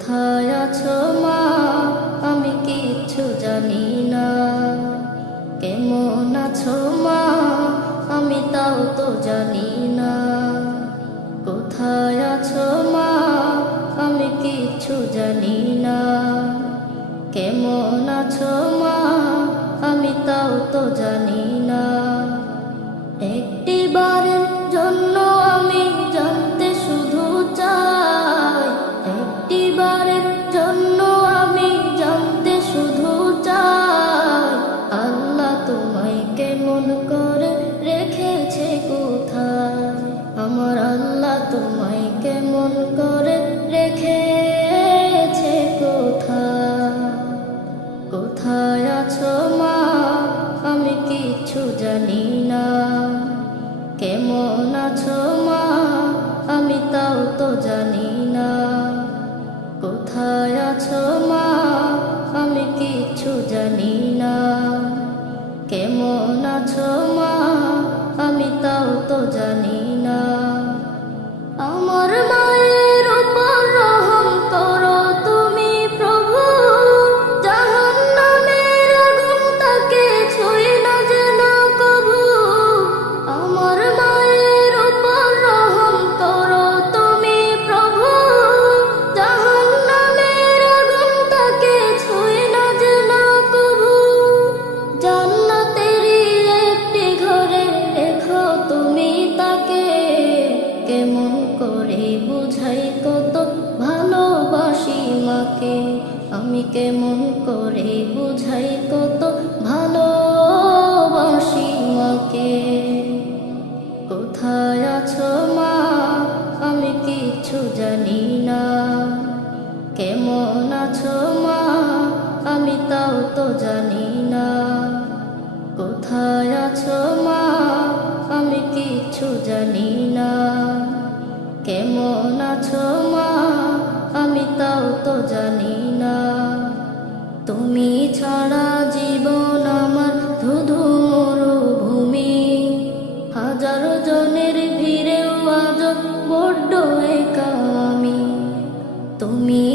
কোথায় আছো মা আমি কেমন করে রেখেছে কোথায়? আমার আল্লাহ তোমায় কেমন করে রেখেছে কোথায়? কোথায় আছো মা? আমি কিচ্ছু জানি না। কেমন আছো তো জানি না। আমার মায়ের ভালোবাসি মাকে আমি কেমন করে বুঝাই কত ভালোবাসি মাকে? কোথায় আছো মা? আমি কিচ্ছু জানি না। কেমন আছো মা? আমি তাও তো জানি না। কোথায় আছো মা? আমি কিচ্ছু জানি না। কেমন আছো জানি না তুমি ছাড়া জীবন আমার ধুধুর ভূমি হাজারো জনের ভিড়েও আজ বড্ড একা তুমি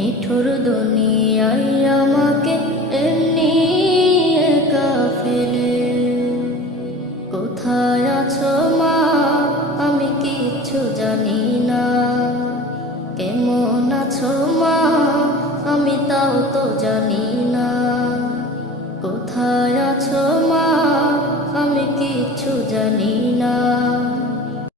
নিঠুর দুনিয়ায় আমাকে এমনি একা ফেলে। কোথায় আছো মা? আমি কিচ্ছু জানি না। কেমন আছো মা? আমি তাও তো জানি না। কোথায় আছো মা? আমি কিচ্ছু জানি না।